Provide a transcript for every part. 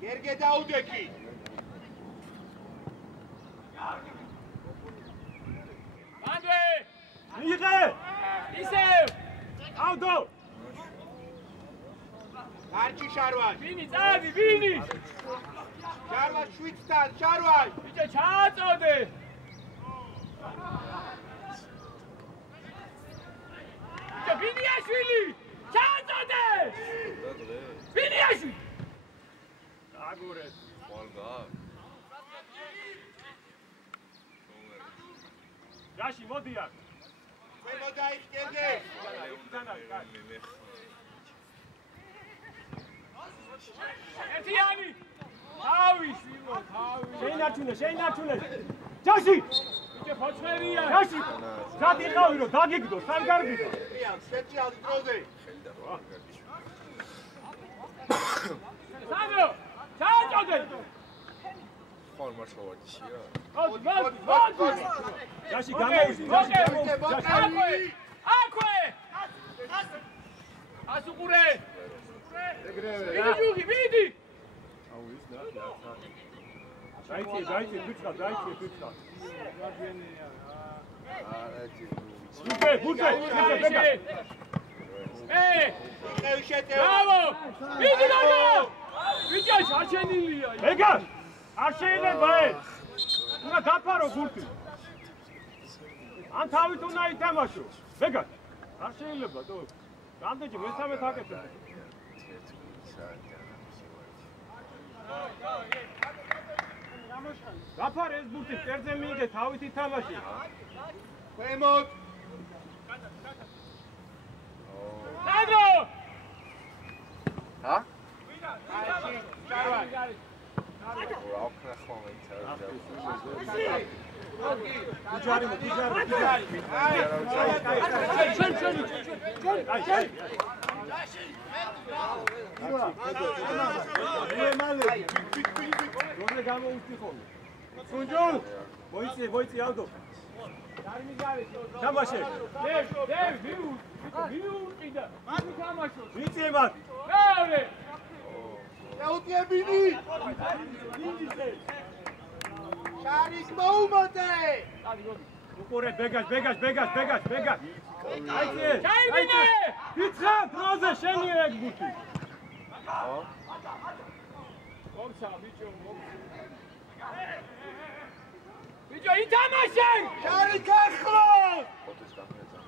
Gerge Daudeki. Andre! Იღე! ისევ! ავდო! Archi Sharwan. ვინი წადი, ვინი? Sharwan შვიდთან, Sharwan. ბიჭო, ჩააწოდე! ბიჭო, ვინიაშვილი! ჩააწოდე! ვინიაშვილი! აგურეს. Volga. ჯაში მოდი აქ. Modaik Gerge. ერთიანი! თავი, სიმო, თავი! შეინარჩუნე. ჯაში! ბიჭო, ფოცხერია! ჯაში! გადიყავი რომ დაგიგდო, სამ გარბიდო. Special დროზე. სანდრო! ჩააწოდე! Forma შოვაჩია. მოდი! ჯაში გამოუშვი, ჯაში გამოუშვი. აქვე! ასუყურე! ვიდი ჯუღი, ვიდი! აუ ის დაიჭი, ფიცხა. ბურჯე. ბრავო! ვიდი გაგო! ვიჭა ჩარჩენილია. ეგა! არ შეიძლება ეს. უნდა დაფარო გურთი. ან თავით უნდა ითამაშო. ეგა! არ შეიძლება თო. რამდენი მესამე თაკეთე. დაფარ ეს გურთი წერზე მიიღე თავით ითამაში. ქვემოთ. სანდრო! ჰა? Archi Sharwan. Raukna komentar. ჯარი. როზე გამოუშვი ხოლმე. სუნჯულ! მოიცე ავდო. თამაშე. ვიუყიდა. მათი თამაშო. ვიცი მათ. მეორე! Eutiebini. Sharik Moumate. უყურე ბეგას. აიცი. ჩაიბინე! ფიცხა დროზე შენი ეგ გუთი. მომცა ბიჭო, ბიჭო, ითამაშე! Sharik ახლა. ფოტოს გამეცა.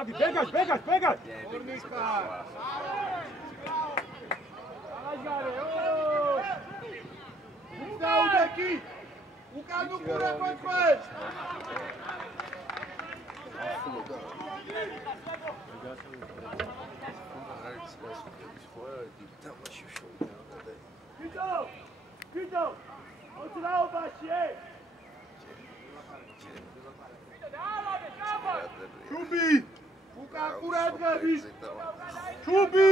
ადი ბეგას. Orniska. აღაჟარე, Daudeki. Ukან უყურე პოწვეს. ბიჭო. ოწრაობაში ე. Ჩუბი. უკან ყურადღებით. ჩუბი.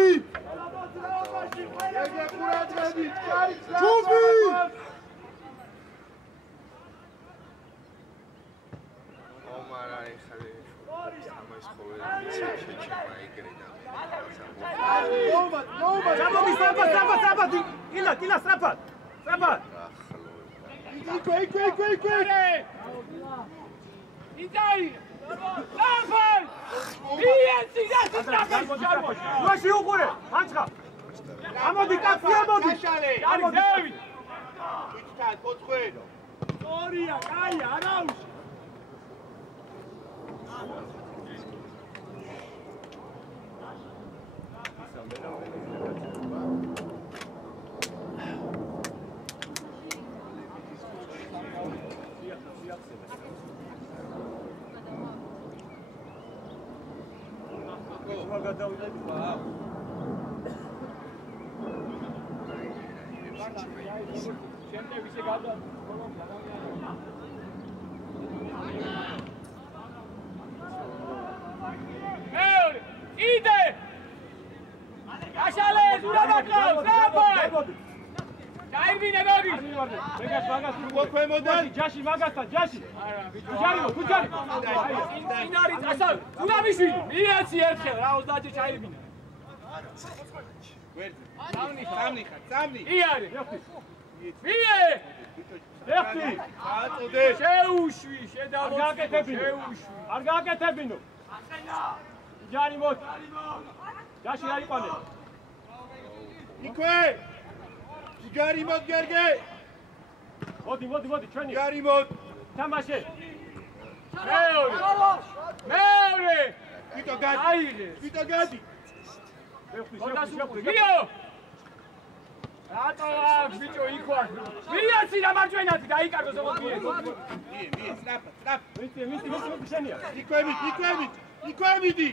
ეგე ყურადღებით. ჩუბი. Omara ეხარე ამას ხოლმე შეჭება ეგრენა. ნობა. გამოდი სრაფად. კილა სრაფად. იკვე. იტაი! ლაფალ! დიენცი დასწრაფო! რაში უყურე, ანჩხა. ამოდი კაცი, ამოდი. ამოდი. ზევი! ითქა კოცხე. სწორია, კაი, არაუში! ხვალ გადავიდეთ. შემდეგ ისე გადა. მეორე, იდე! გაშალე, ზურაბაკავს, დააბай! დაირბინე მოდი! მეგას მაგას მოქმედან ჯაში მაგასთან, ჯაში. არა, ბიჭო. თუჯარი. ინარი წასავ, ზურაბიშვილი, მიეცი ერთხელ, რა 30-ში ჩაირბინე. სამნი იარი. მიე! ერთი. აწოდე შეუშვი, შედავო. არ გააკეთებინო. ჯარი მოდი. ჯაში აიყვანე. იქვე ჯიგარი მოდ გერგე მოდი, ჩვენი. ჯიგარი მოდ თამაშე. მეორე! ვიტო გადი აიღე. ვიტო გადი შევხვდი. მიო! რატო აქვს ბიჭო იქ ვარ? მიაცი და მარჯვენათი დაიკარგო ზოგადად მიე. მie სნაპ მიტი შენია. იქვე მიდი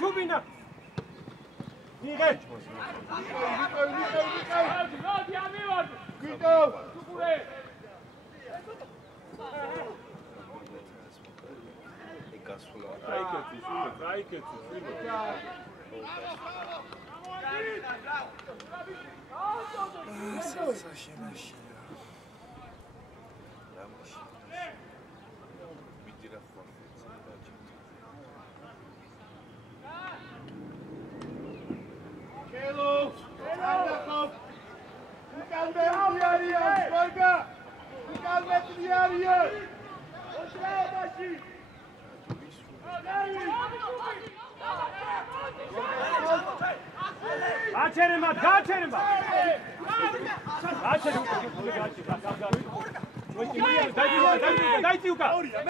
ჩუბინა. იღე. მოდი ამივარ. ვიტო სუპურე. გასვლა გაიკეთე. გააჩერება. დაიწი უკა. აუზა.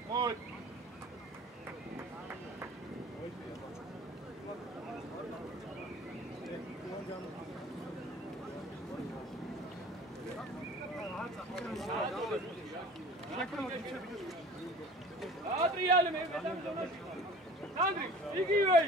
მოდი Adriano, me Andri, იგივე.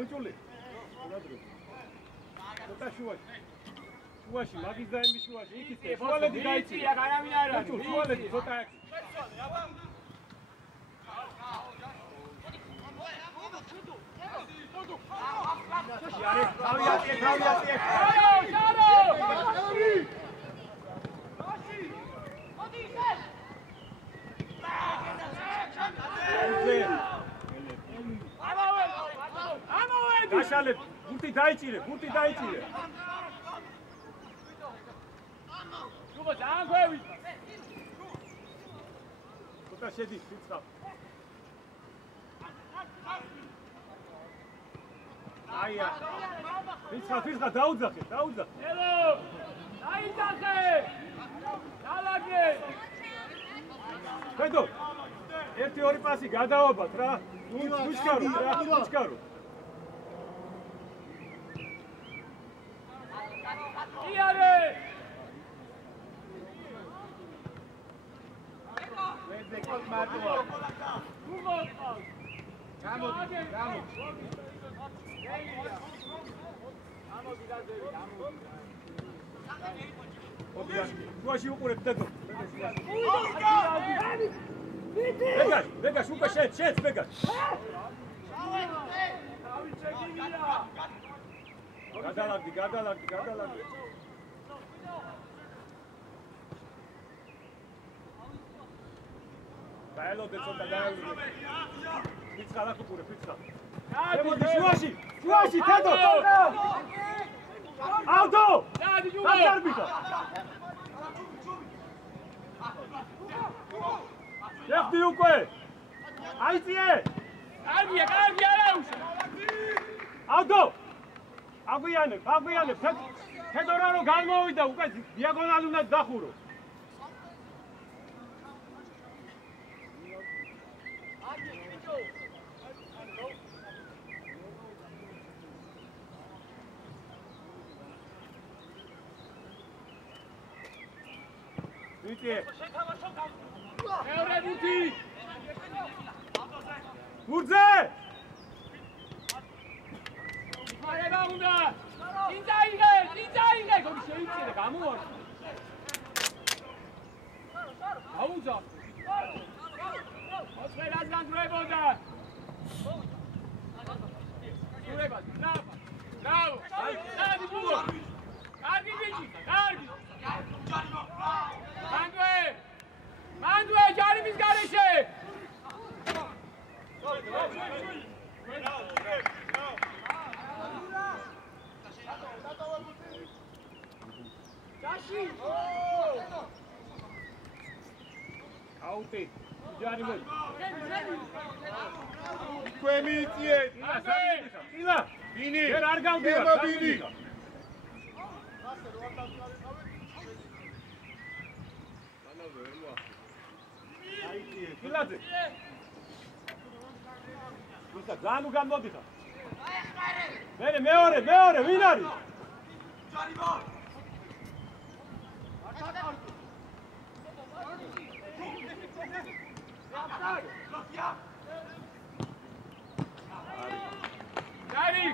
კონტროლი. შუაში, მაგის დაემი შუაში, იქით შუალედი დაიცი. არავინ არ არის. შუალედი ცოტა აქ. გაშალე, გურთი დაიჭირე. შუბა ძალიან ქვევი. ცოტა შედის, ფიცხავ. აია. ფიცხავ, დაუძახე. ელო! დაიძახე! დალაგე! ხედო. 1-2 პასი გადავაბათ რა. უჩქარო რა, უჩქარო. იარე! ვეძეკოთ მარტოა. გამოდი, გამოდი. შუაში უყურებ დედო. ვეგას, უკვე შეც, ვეგას. გადალაგდი. დაელოდე ცოტა დაელოდე. ფიცხა რა უყურებ, ფიცხა. მოდი შუაში, დედო. ავტო! დაგარბიტა. შეხდი უკვე. აიწიე. კარგია, არაუშა. ავტო! აგვიანებ. თედორა რო გამოვიდა უკვე დიაგონალ უნდა დახურო. მეორე ბუთი. გურძე! მარა უნდა. წინწაიღე, გოგი შეიძლება გამოვა. აუზა. ოცღერას განდროებოდა. სურება, ბრავო. დადი ბულო. კარგი ბიჭი, კარგი. მანდვე, ჯარიმის გარეშე. ჯაში. აუტი. ჯარიმო. იქვე მიიწიეთ. ილა. ბინი. ვერ არ გავდივარ. ბინი. გილაძე. ვისა განუ გამოდიხარ. მეორე, ვინ არის? ჯარიმო. ჯარი.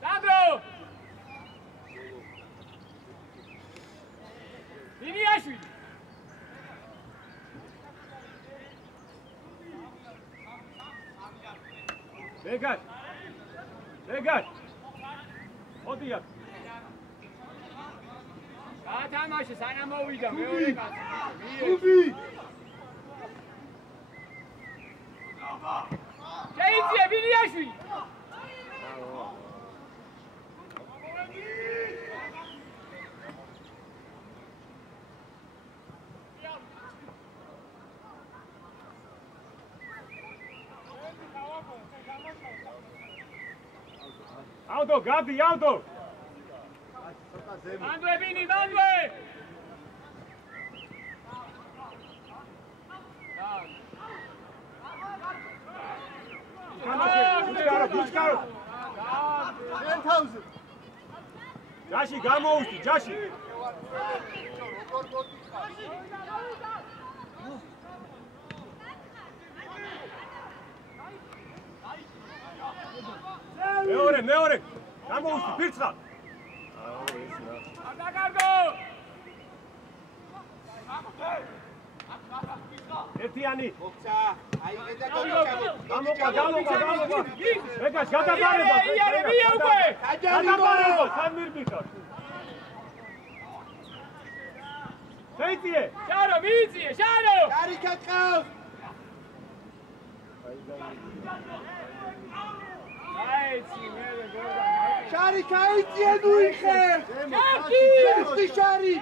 სანდრო. ინიაშვილი. ვეგას. ოდია. გათამაშე სანამ მოვიდა მეორე კაცი. გუბი. შეიძლება ვინიაშვილი. ავტო, გადი, ავტო. მანდვე. გუჩქარო. ჯაში გამოუსდი, ჯაში. მეორე. გამოუსდი, ფირცხა. დაგარგო. ერთიანი. ოქცა, აიღე და გამოყვა. ვეგას გადაბარება. იარე, მია უკვე. გადაბარება, სამირბიხარ. შეიწიე. შარო, მიიწიე, შარო. კარიკა ყავს. შარიკა იწიე ნუიხე. შეხტი შარი.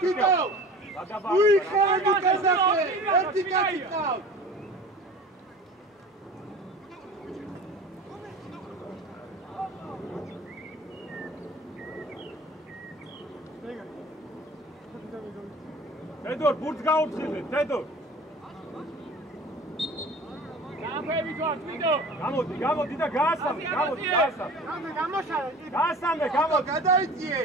კიტო. უიხე დიკაზახე. ერთი კაცი ყავს. დედორ ბურთს გაუთხილეთ, დედორ. Gafevi tu Artvido. გამოდი და გაასამე, გამოდი. გაასამე, გამოდი. გადაიწიე.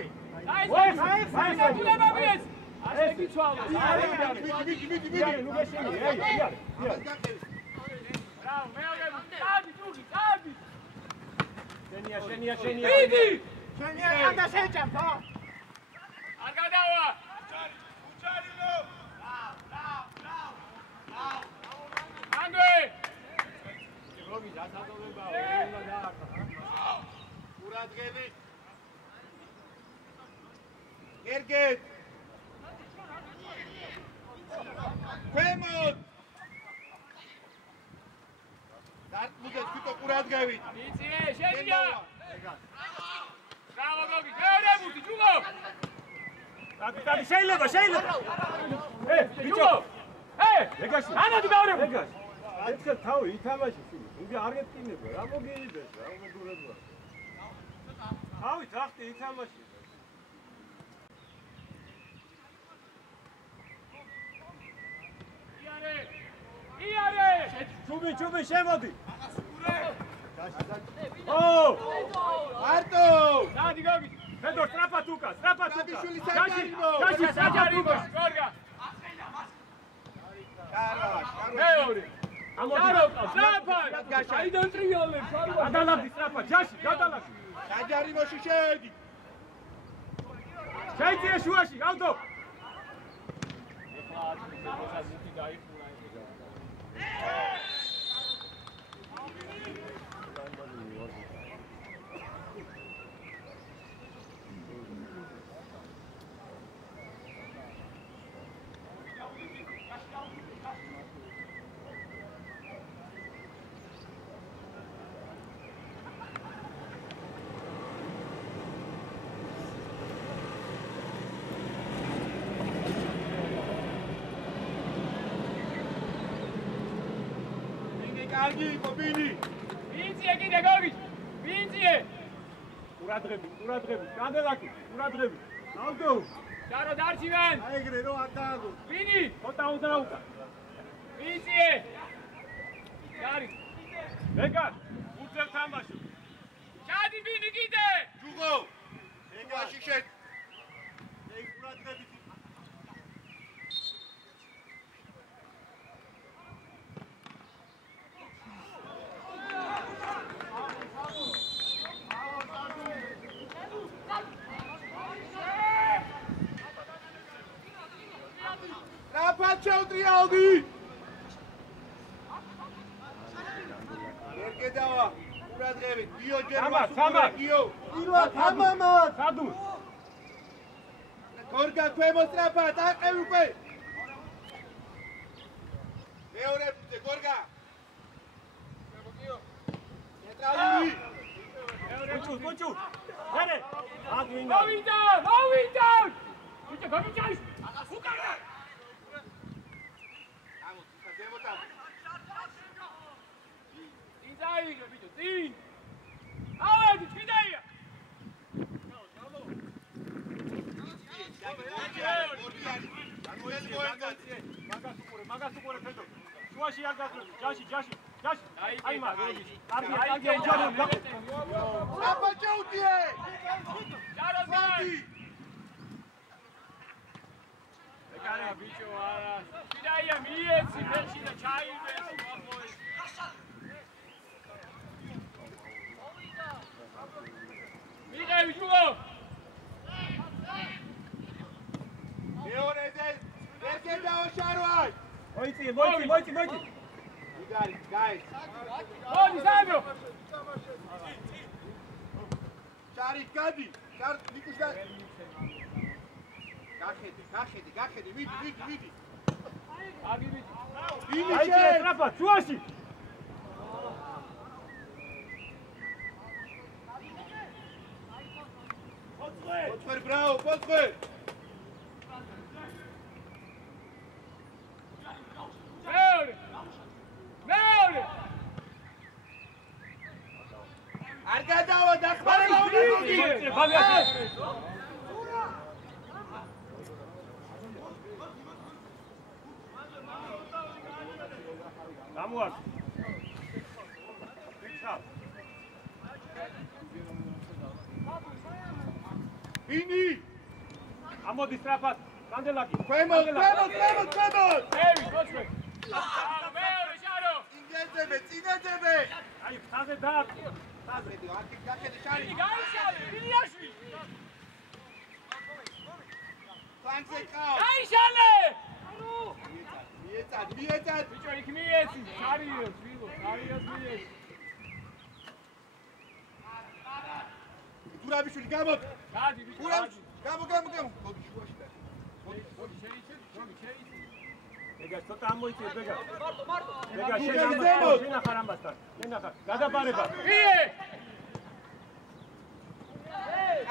Erget! Ქვემოთ! დარტყმუდეთ თვითონ ყურადღებით. იცი, შენია. ბრავო გოგი, გერებუთი, ჯუგო. დაკიტარი შეიძლება. ბიჭო. ეგაში. ანადი გავრებ. ეგაში. ერთხელ თავი ითამაშე სული. იგი არ გეტკინება, რა მოგიიდეს, რა მოგურებია. თავი ძახტი ითამაშე. იარე! ჩუბი შემოდი. მარტო! დადი გოგი. დედორ სტრაფად უკან. გაბიშვილი საჯარიმო! საჯარიმო, გორგა. მეორე. სტრაფად! აიდან ტრიოლებ, შარვა. გადალაბდი სტრაფად, ჯაში, გადალაბდი. საჯარიმოში შეედი. შეიწიე შუაში, გავდო. კარგი იყო ბინი. ვინციე კიდე გოგი. ვინციე. ყურადღები, კანდელაკი, ყურადღები. ავდო. ჯარო დარჩივენ. აი ეგრე რომ არ დააგო. ვინი? ხოთა უნდა უკან. ვინციე. ჯარი. ეგარ, უძებ თამაში. ჩადი ვინი კიდე. ჯუგო. ეგაში შედ. ეგ ყურადღებით. Pačautrialdi! Ergedava, qurადღებით, გიო ჯერმა, გიო. პირველად ამამად. სადუ? გორგა ქვემოთ სწრაფად, აყევი უკვე. მეორე ფუძე, გორგა. გიო. ცენტრალური. კუჭუ. გარე. აგვინა. მოვიდა! ბიჭო, გამიჭაის. უკანა! Daí, bicho, sim! Aonde? Fidaia! მაგასუკურე ფედო. შუაში არ გაგროვი, ჯაში. აი მაგ. კარგი, აბაჭაუტიე! ჯაროზი! ეგარა ბიჭო, არა. ფიდაია მიეცი, ფერში და ჩაივეს, მოხოეს. მიღები ჯუგო! მეორეზე ერგედაო შარვაი! მოიწიე. იგარი, გაი. მოდი, საერთო! შარი, გადი. შარ, ნიკუშა. გახედი, ვიდი. აგი ბიჭო. ვინიჩე! სტრაფად, შუაში. Poțfer, bravo, Poțfer! Meure! Ar gadava, daxmare la unii! გამოარ. ვინი? ამოდი სწრაფად. კანდელაკი. ქვემოთ. ეი, კოჩვე. მეორე შარო. წინაძები. აი, ხაზე დაარქ. ხაზედი, აქ გახედე შარი. გაიშალე, ბილიაშვილი. ფლანგზე ყავ. გაიშალე. მიეწად. ბიჭო, იქ მიეცი, შარიოს, ვიღო, შარიოს მიეცი. გურაბიშვილი გამოთ. გადი, ბიჭო. გამო. მოდი შუაში და. მოდი, შეიცი. ეგა ცოტა ამოიწიე, ბეგა. მარტო. ბეგა, შენ ამასთან. შენახარ. გადაბარება. იე!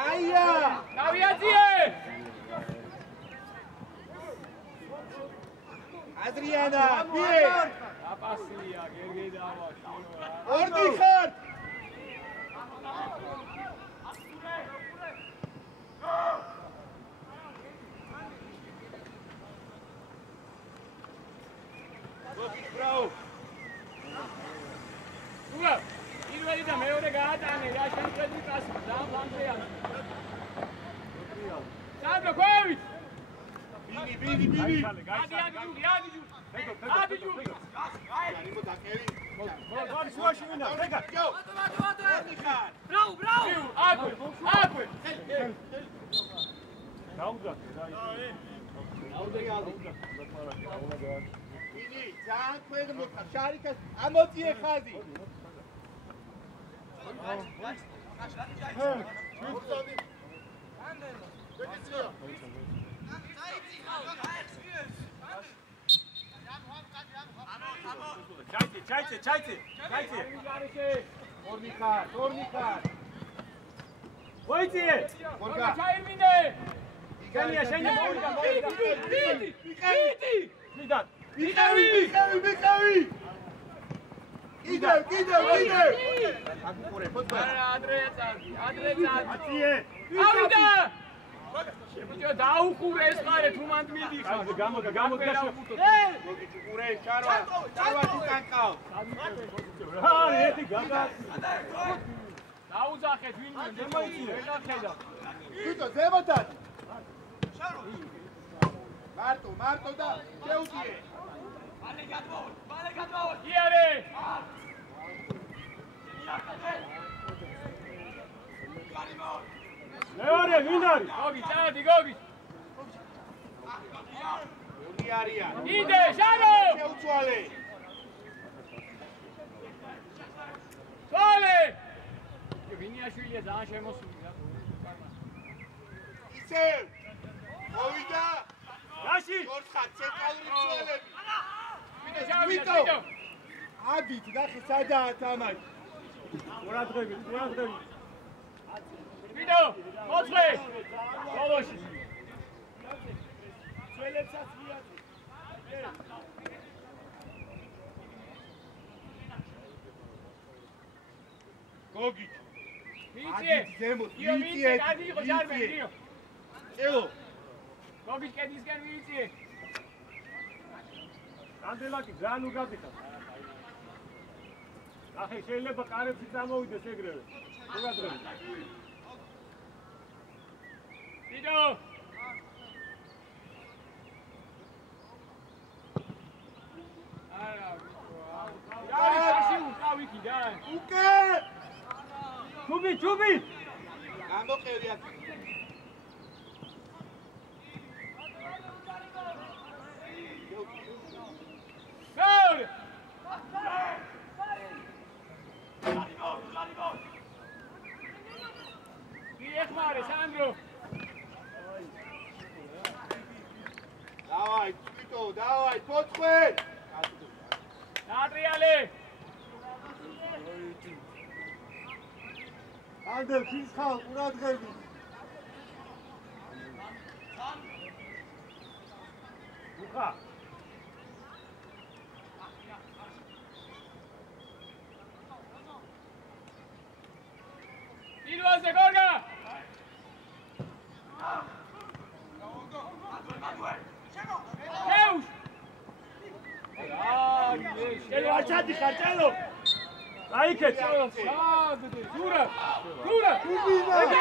აია! დავიაძიე! ადრიანა, ბიე! აპასია, გერგე დავა, შიო. ორდი ხარ! ბრაო! უგა, პირველი და მეორე გაატანე, რა შემხედი კაცი, და ფანტეა. სანდრო, ყვევით! ბინი! ადი ჯური! არიმო დაკერი. მოდი შუაში ვინა, ბეგა. ორდი ხარ! ბრაუ! აკვე! დაუგდა. ბინი, ძალიან ქვენ მოხარ, შარიკას ამოწიე ხაზი. ჩაიცე. ორდი ხარ. მოიწიე. მორგა ჩაირმინე! შენია, მოვიდა. ვიდი! მიდან. მიყავი! კიდევ! აგუყურე, ფოტო. ადრე წადი. აციე. ავიდა! ბიჭო, დაუყურე ეს ხარე, თუ მანდ მიდიხარ. გამოგდა. მოგიჭურე, ჩარვა თუკანყავ. ერთი გაგა. დაუძახეთ ვინმე, მოიწიე, ვეღახედა. თვითონ ზემოდან. მარტო და შეუძიე. ბალე გადმოვა. იარე! მეორე ვინ არის? გოგი, წადი. ორი არიან. იდე, შარო! შეუცვალე. სოლე! ვინიაშვილია ძალიან შემოსული რა. ისევ. მოვიდა. რაში? ორხად ცენტრალური მცველები. ვიტო! ადით ნახე სადაა თამაში. ყურადღები. ვიტო! მოწვე! ბოლოში. ცველებსაც მიაწვი. გოგი. ვიწიე! ზემოთ, იო, ვიწიე, გადი იყო ჯარმენი, იო. ელო. გოგი კედისკენ ვიწიე. კანდელაკი ძალიან უგადიხარ. ახლა შეიძლება კარებში წამოვიდეს ეგრევე. ყურადღები. ვიტო! არა, ვიტო. გარი უკავიქი და. უკე! ჩუბი! გამოყევი აქ. გოლ! ეხმარე, სანდრო! დავაი, თვითო, დავაი, ფოცხვე! ნატრიალე! ანდელ ფისხალ, ყურადღები. უხა. ილვაზე გორგა! შეუშ! ხარ ჭელო აიქეთ შაგდე ზურა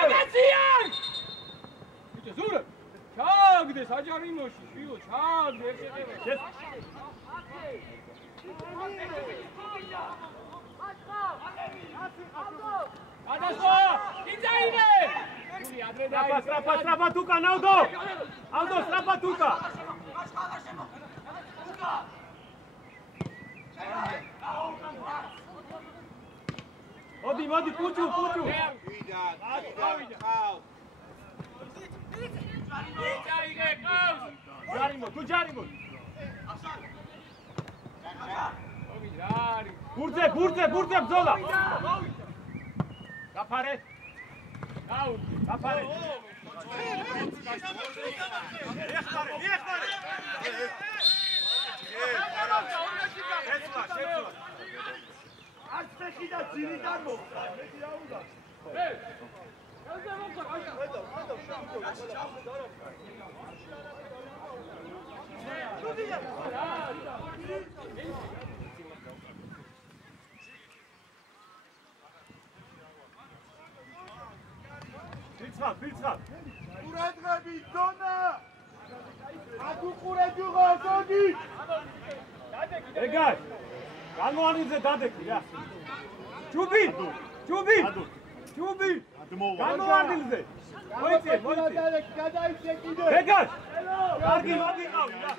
ეგაციან ბიჭო ზურა შაგდე საჯარიმოში შვილო შაგდე ეს შედება ადასო იძაინე გული ადრე დაი სტრაფა თუკა ნავდო ალდო სტრაფა თუკა მოდი პუჭუ იძაინე ყავს ჯარიმო თუ ჯარიმო ბურთზე ბრძოლა გაფარე გაფარე არცეხი და ძირიდან მოხდა მეტი რა უნდა Pilzrat! ყურადღები დონა! აკუ ყურადღება გოგი! ეგარ! განვანიძე დადეკი რა! ჯუბი! განვანიძე! მოიწე! გადაიჭე კიდე! ეგარ! კარგი მოგიყავი რა!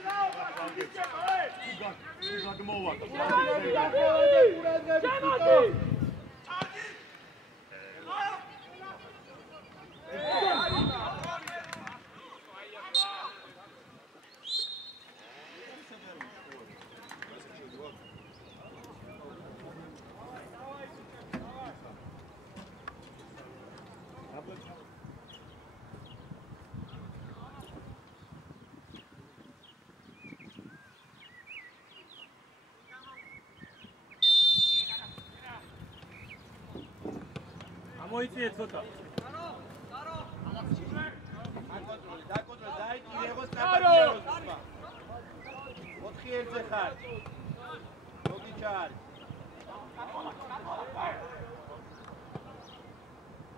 მოიწიე ცოტა. დაკონტროლე, დაიჭირე ხო სტაბილურობა. 4-1-ზე ხარ. მოდი ჩარ.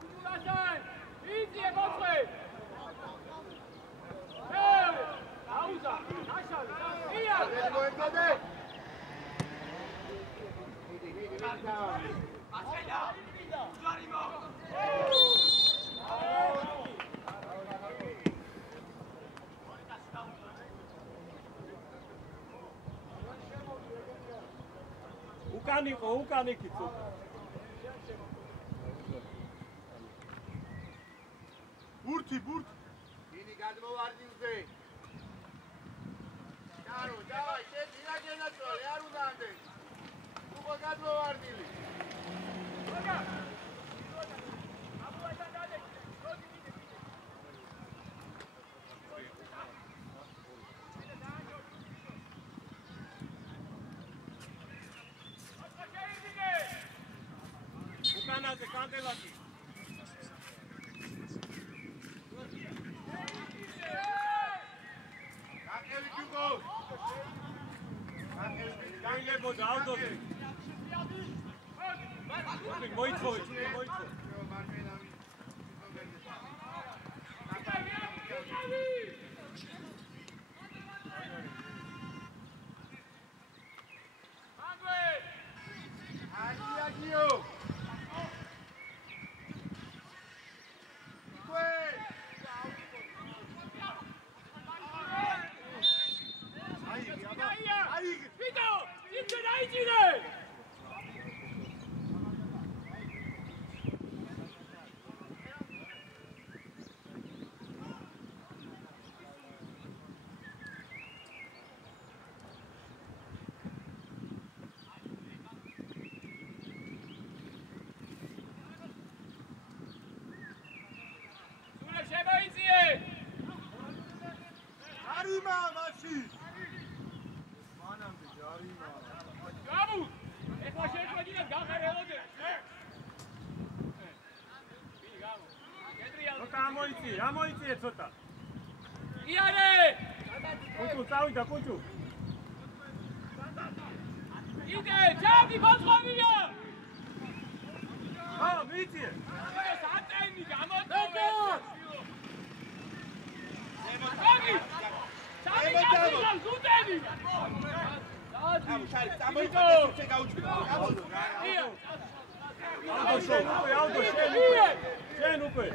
უჯულასან, იძიე მოწვე. აუზა, აშავე. ია. მოეკოდე. უკანი კიცო. ბურთი. ინი გადმოვარდინზე. ჩარო, დავაი, შეძინა გენაცვალე, არ უნდა ამდენ. უკვე გადმოვარდილი. უკანაზე კანდელაკი. გაკელი ჯუგო. გაილებოდა ავდოზე. მოიწოვე. Agio. ამოიწიე ცოტა. იარე! კუჭუ, წავიდა კუჭუ. იდე, ჩავდი ფოცხობია. მიწიე. ეს ატენი გამოდოვე. ზემოთი. ჩავდი გუტენი. შარი, წამოიწვა შე გაუჩვიდა. აუდო შენ უკვე.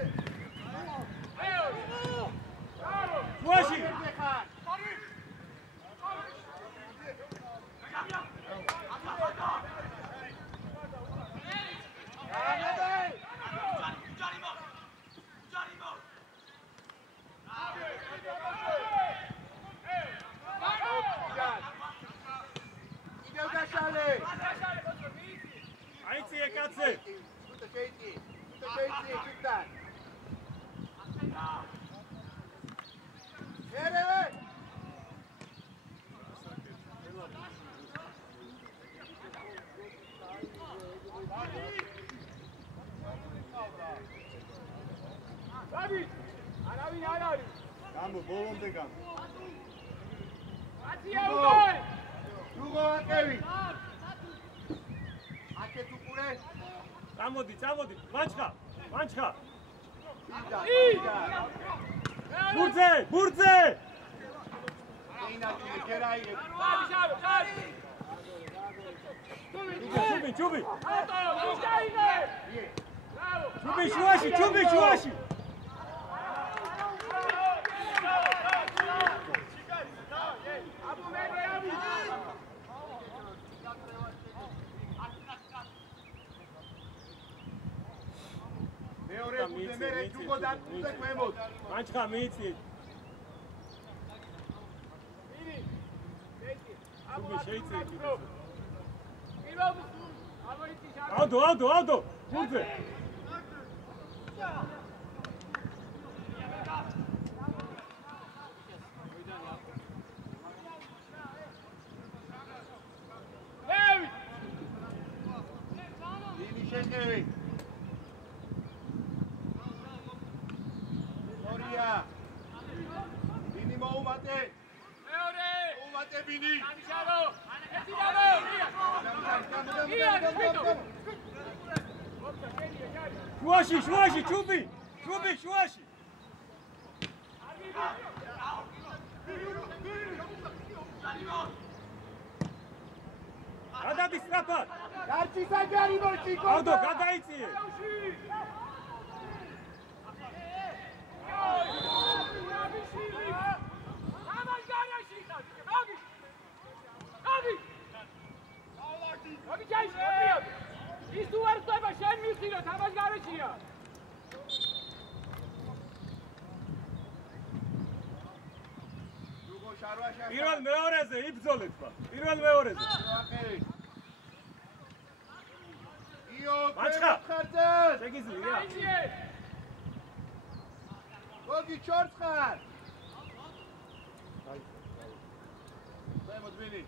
ვაში. აიწიე კაცე. Ούτε შეიწი, კიტან. ერე! დავით, არავინ არ არის. გამო ბოლომდე გამო. აცია უკვე. ჯუღო აკევი. აკეთ უყურე. წამოდი. მანჩხა. ბურძე. ეინაკი გერაიღე. ჩუბი. ატო, ისაიღე. ჩუბი შუაში. მეორე გუნდე მე ჯუღო დაკუზე ქვემოთ. მანჩხა მიიწი. ჩუბი შეიწი. აუდო. ბურძე. დინი შეკევი. ორია. დინი მოუმატე. მეორე. მოუმატე დინი. ამიშარო. ერთი დავო. შუაში, ჩუბი, შუაში. გადადი სწრაფად. გარჩი საგარი მოჭიკო. აუდო, გადაიწიე. ის თუ არ ხდება შენ მიხირო თამაშ გარეშია. ჯუღო შარვაშა. პირველ მეორეზე იბრძოლეთ ხა. პირველ. იო, მანჩხა. ხარჯა. შეგიძლია. გოგი ჩორც ხარ. ზემოთ ბინი.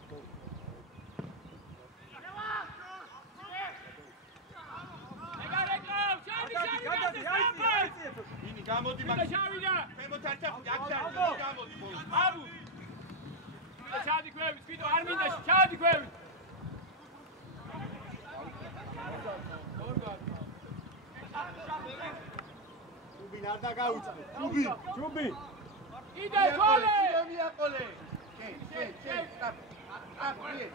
ბინი გამოდი მაგ. ქვემოთ არ ჩახდი, აქ ჩახდი, გამოდი ბოლოს. აბუ. ჩადი ქვევით, ვიდო არ მინდა ჩადი ქვევით. ჯუბი არ დაგაუწე. ჩუბი. იდე ხოლე. მიაყოლე. შენ, სტაპ. აბიე.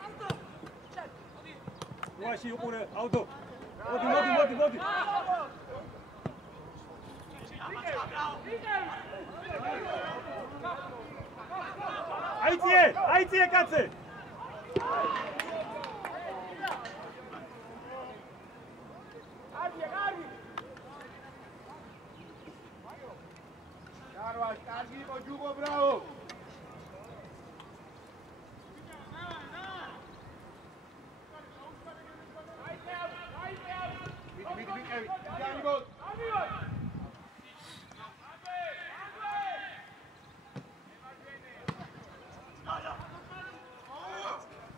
შუაში უყურე, აუდო. მოდი. აიწიე კაცე. შარვაშ, კარგი იყო ჯუღო, ბრავო. ვიყევი, გამიგოთ.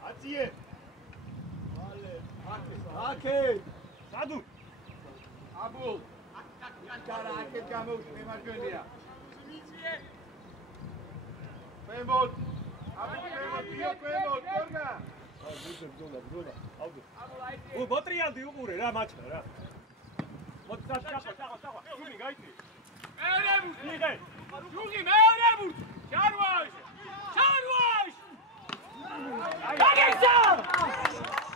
აციე. აკე. სადუ. აბულ. კარა აკეთ გამოუშვე მარჯვენია. ქვემოთ. აბულ ქვემოთ, გორგა. ო ბოტრიანდი უყურე რა მაჩა რა. მოდი ჩახო. ჯუგი გაიწი. მეორე ბურთი. იღე. ჯუგი მეორე ბურთი. ჩარვაშ. გაგეცა!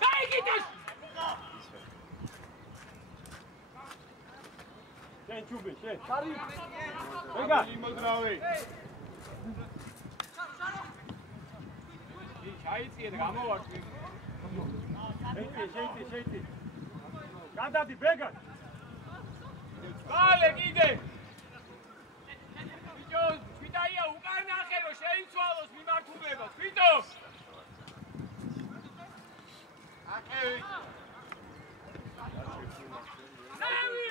გაიგიტეს! შენ ჯუგი, შენ. ვეგა, იმოდრავი. ჩაიწიეთ გამოვარდნი. შეიტი. გადადი ბეგა. გალე კიდე. ბიჭო, თვითაია უკან ნახერო შეიცვალოს მიმართულებას. ბიჭო. აკევი. ნავი.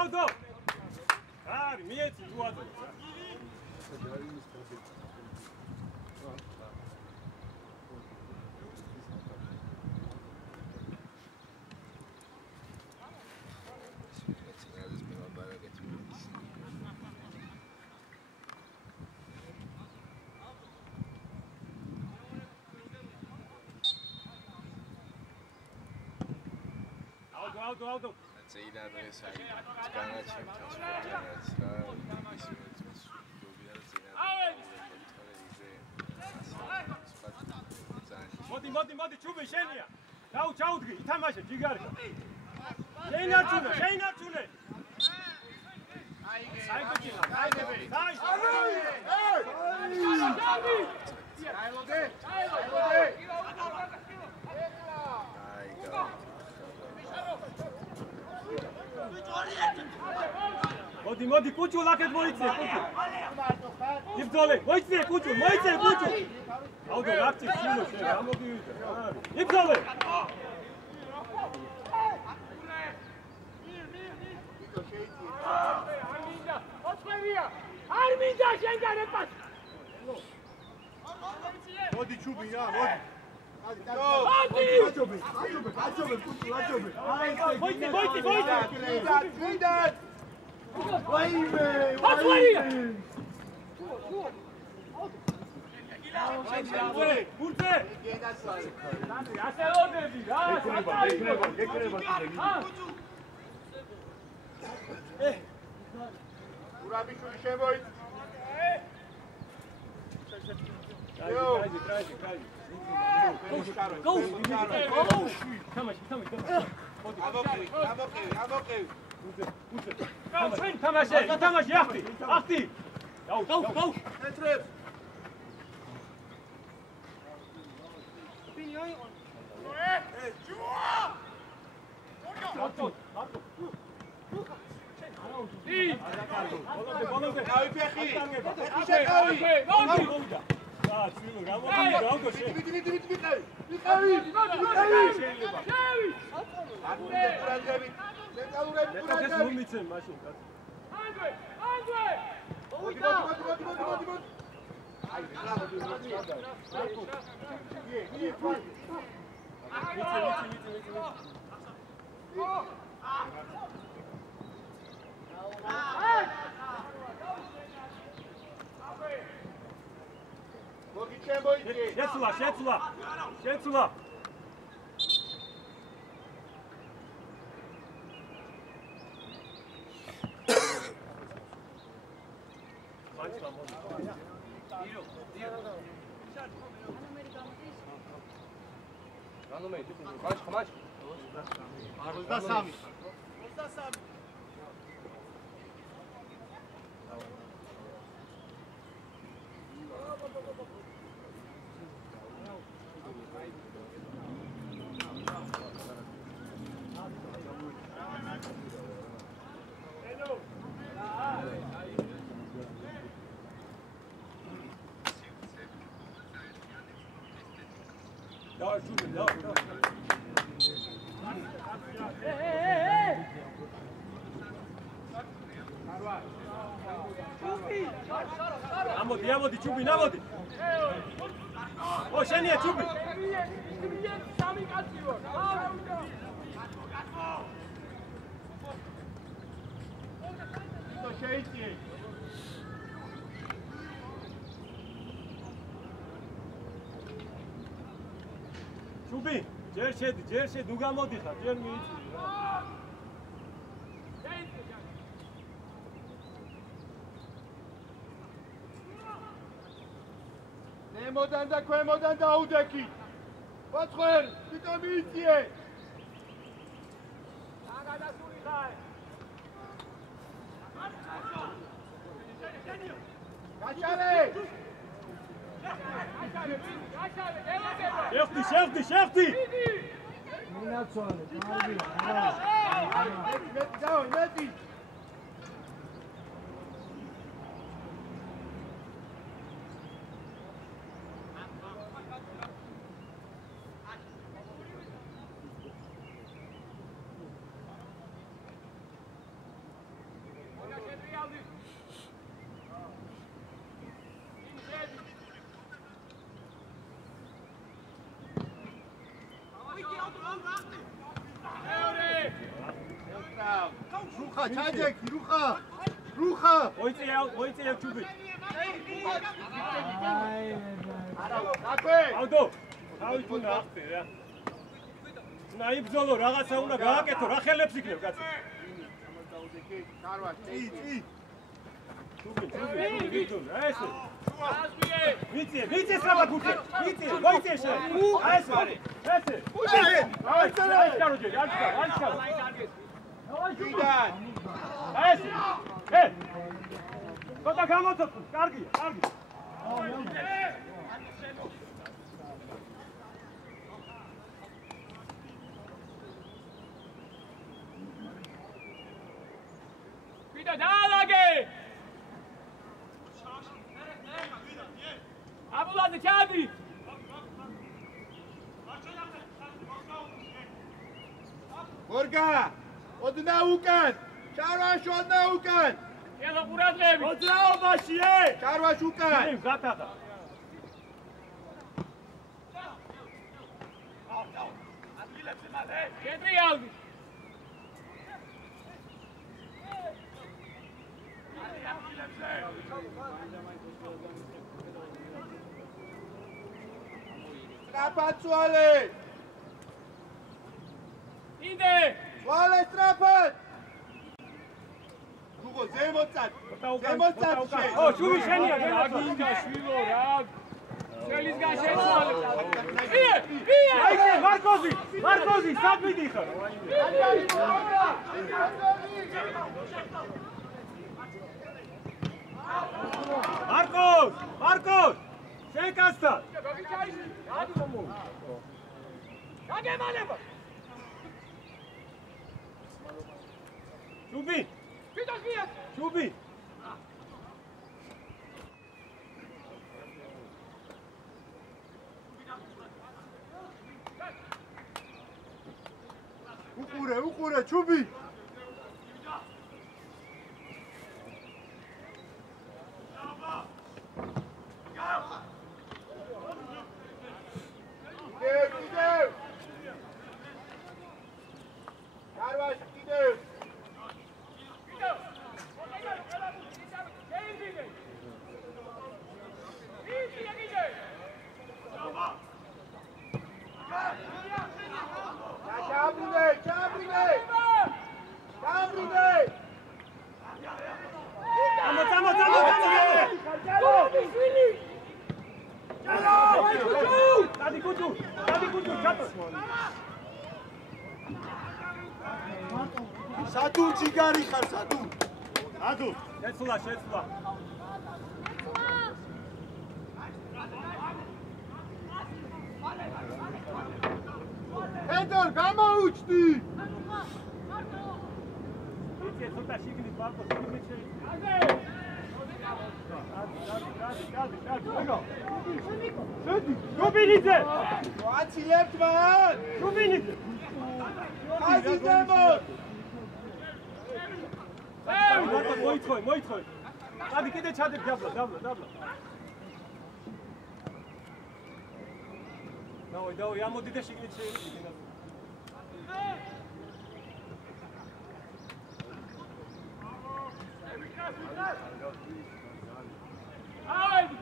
ავდო. არი, მიეცი უადო. ავდო. წინა დღეს აი განაჩემთან სპორტიანაც რა ისინი წვდობია და წინა მოდი ჩუბი შენია. ჩაუდგი, ითამაშე ჯიგარი. შეინარჩუნე. მოდი კუჭუ ლაკეთ მოიცე კუჭუ. იბძოლე, მოიცე კუჭუ. აუდო რაფტი შილო შენ რა მოდივიდა. იბძოლე. არ მინდა შენგან ეპას. მოდი ჩუბი რა, მოდი. აჯობე კუჭუ. მოიცე. ვაიმე. ბურთე. ასელოდები რა. გეკრება. ურაბიშვილი შემოიც. ამოყევი. თამაში ახტი. გაუ. ცენტრებს. ბოლომდე გავიფეხი. შეცვლა. ამოდი ჩუბი ნამოდი. ო შენია ჩუბი. მოიწიე. ჩუბი, ჯერ შედი, ნუ გამოდიხარ, ჯერ მიიწიე რა. ნემოდან და ქვემოდან დაუდექი. ოცხერ, თვითონ მიიწიე. დაგადასული ხარ. გაჩარე. შეხტი. მინაცვალე, კარგია. მეტი. ჩაჯექი, რუხა. მოიწია ჩუბი. აკვე. ავდო. თავი თუ ნახტე რა. ნაიბძოლო რაღაცა უნდა გააკეთო, რა ხელებს იქნებ კაცო. კარვა, წი. ჩუბი, ესე. ვიცე საბაგუჩე. მოიწია შე. ესე. აი კაროჯე, აი. ვიდან? ეს! კოტა გამოცოთ, კარგი. ვიდა დაალაგე! აბულაძე ჩადი! გორგა! ოდნა უკან! ჩარვაშ ოდნა უკან! ელო ყურადღები! მოძრაობაში ჩარვაშ უკან! გატადა. კედრი ალდი! სტრაფაცვალე! იდე! ვალე სტრაფად! რუგო ზემოწად! ო, შუბი შენია, აგინდა შვილო რა! შელისგან შეცვალე! აი, მარკოზი, საბიდი ხარ. მარკოზ! შენ კაცთან! გაგემალება! ჩუბი! ვიტოს გია! ჩუბი! უყურე, ჩუბი! კიდევ! კარვაში კიდევ! ჩაბრინე! სადუ ჯიგარი ხარ, სადუ. ადუ, შეცვლა. ედორ, გამოუჩდი! იცი, ცოტა შიგნით მარკო, შიგნით შეიძლება. გადი. შუბინიძე! ვაცილებთ მან! შუბინიძე! აზი ზემოთ! მოიწოი. ადი კიდე ჩადებ დაბლა. დავი, ამოდი და შიგნით შეიძლება. ავედი.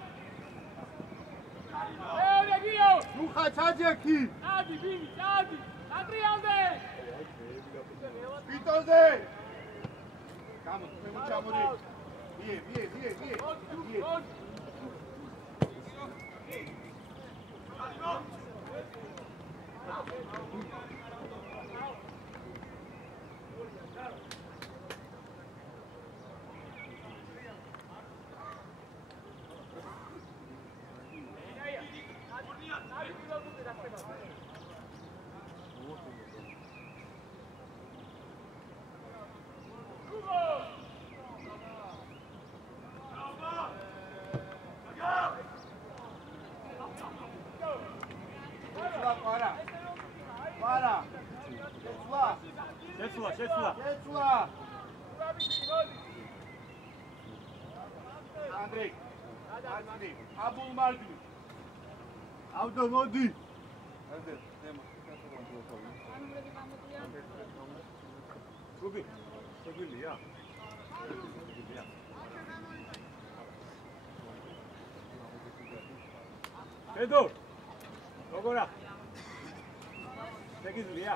ევრეგიო. ნუხა ჩაჯექი. დადი, ბინი, დადი. ატრიალდე. ვიტოზე. გამო, ჩამოდი. ვიე. შეცვლა. ანდრეი. აბულ მარჯვნი. ავდო მოდი. გუგი. შეგვიძლია. დედო. როგორა? შეგვიძლია.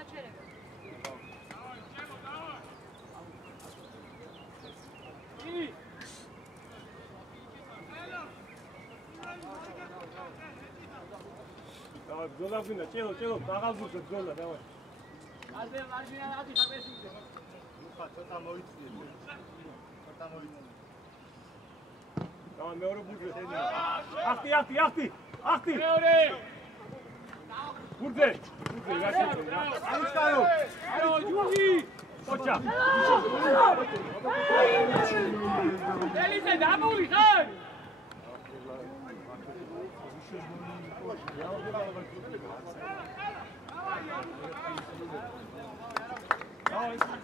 გაჩერება. давай, бзола гына, чело, багалбуса бзола, давай. ადი ხაბესიზე. ნუხა ცოტა მოიწიე. давай, მეორე ბუძე. ახტი. მეორე. ბუძე, რა შეჭრა? აიჩქარო. არო, ჯუგი. ოჩა. ელიზე დამული ხარ?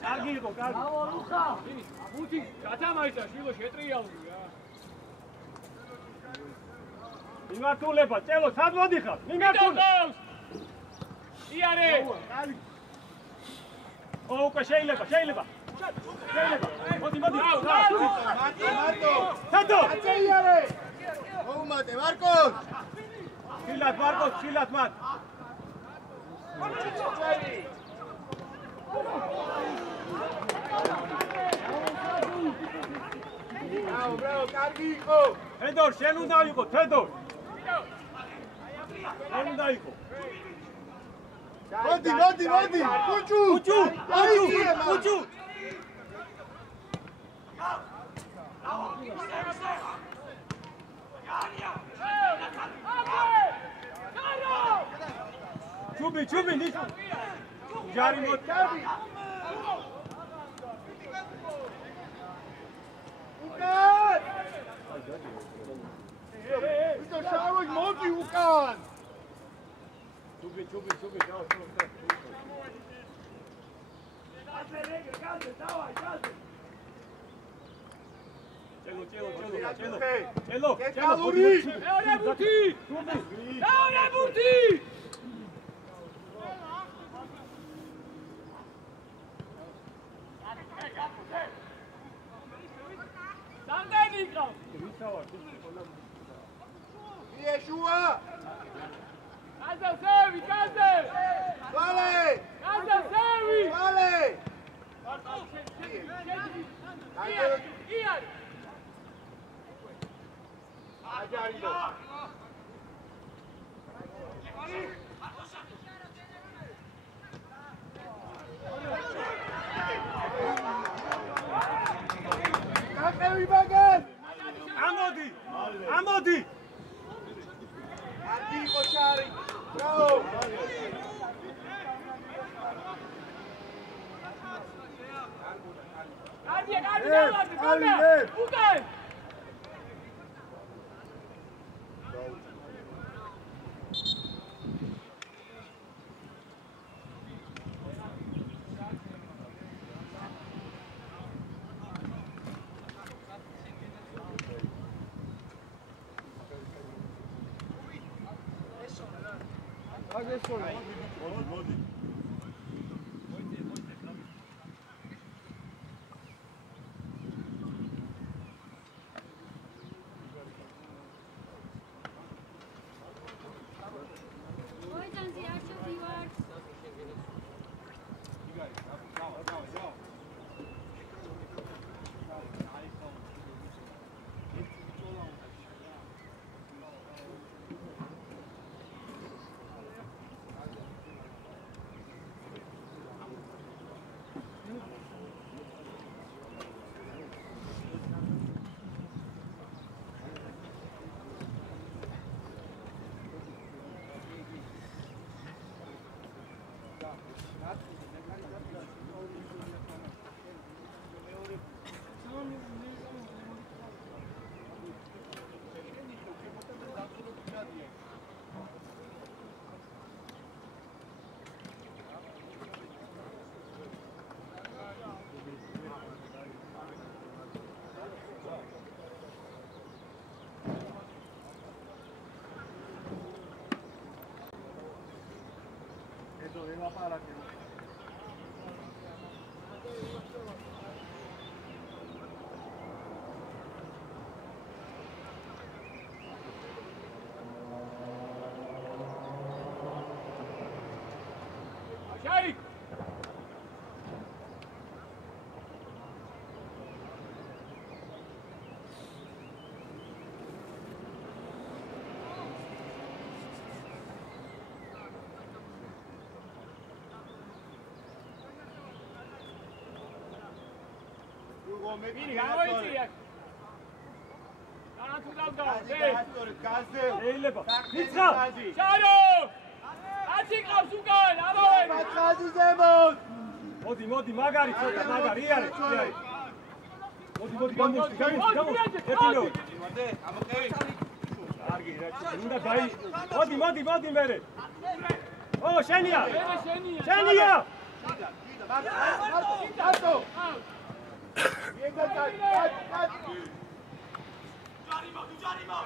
კარგი იყო. ბუთი გათამაშა შილო შეტრიალული რა. მიმართულება, წელო, სად მოდიხარ? მიმართულება. იარე. ოუკა შეიძლება. მოდი. მარტო. სადო. აწეიარე. მოუმატე მარკოს. შილად მათ. ბრაო, კარგი იყო. თედორ, შენ უნდა იყო, თედორ. შენ უნდა იყო. მოდი. კუჭუ. კუჭუ. ჩუბი, ნიშო. ჯარი მოწევი. უკან! ვიტო შავი მოდი უკან! ჩუბი, დავა. ჩელო. კალური! მეორე ბუთი! სანდენი იყო! იეშუა! გაზავსევი! ვალე! გაზავსევი! ვალე! იარე! აჯარიდო! კაკევი ბაგან! ამოდი! არგი იყო შარი! ბრავო! კარგი, უკან! მოდი. გამოიწია. არა თუ დავდაო. შეიძლება. მიწა. ჩარო! აცი ყავს უკან, ამოვე. ხაზი ზემოთ. მოდი, მაგარი ცოტა, მაგარი, იარე. მოდი, გამოდი. ეტილო. კარგი, რა. უნდა დაი. მოდი მერე. ო, შენია. შენია. მარტო. ჯარიმო.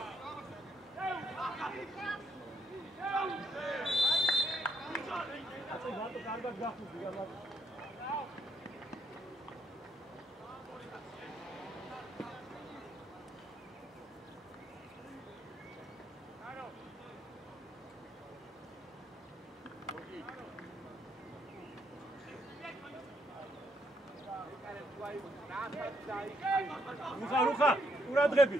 აცი კარგად გახუდი, რა. რუხა, ყურადღები.